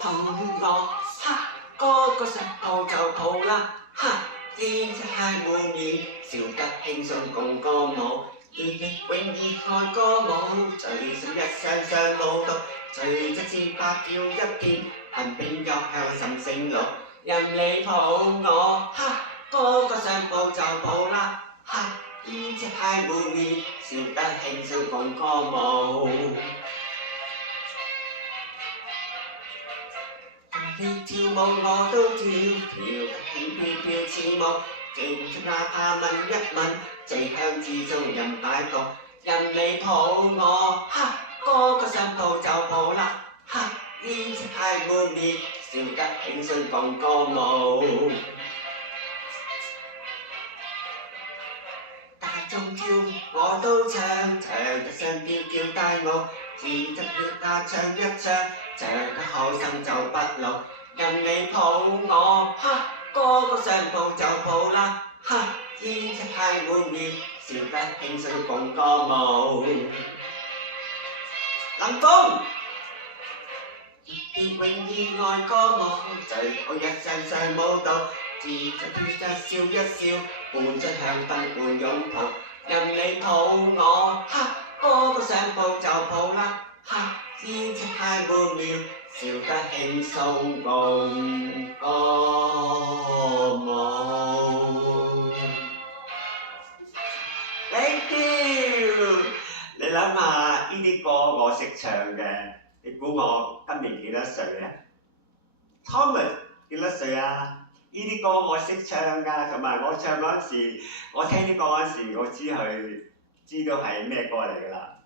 捧我，哈，嗰個石頭就抱啦，哈，天色太滿面，笑得輕鬆共歌舞，熱烈永熱愛歌舞，最想一雙雙舞蹈，隨着節拍跳一片，恨並又向心聲路，任你抱我，哈，嗰個上步就抱啦，哈，天色太滿面，笑得輕鬆共歌舞。你跳舞我都跳，跳得輕飄飄似舞，靜出哪怕問一問，醉鄉之中任擺佈，任你抱我，哈，嗰個上步就抱啦，哈，天色太滿面，笑得輕鬆共歌舞。大眾跳我都唱，唱得雙飄飄帶舞，自執血下唱一唱，唱得開心就不老，任你抱我，哈，嗰個上步就抱啦，哈，天色太滿面，笑得輕鬆共歌舞。林峰，熱烈永意愛歌舞，最好一雙雙舞蹈，自在跳着笑一笑，伴着香檳伴擁抱，任你抱我，哈，嗰個上步就抱啦，哈，天色太滿面，笑得輕鬆共歌舞。Thank you！ 你諗下呢啲歌我識唱嘅，你估我今年幾多歲啊 ？Thomas 幾多歲啊？呢啲歌我識唱㗎，同埋我唱嗰陣時，我聽呢個嗰陣時，我知道係咩歌嚟㗎啦。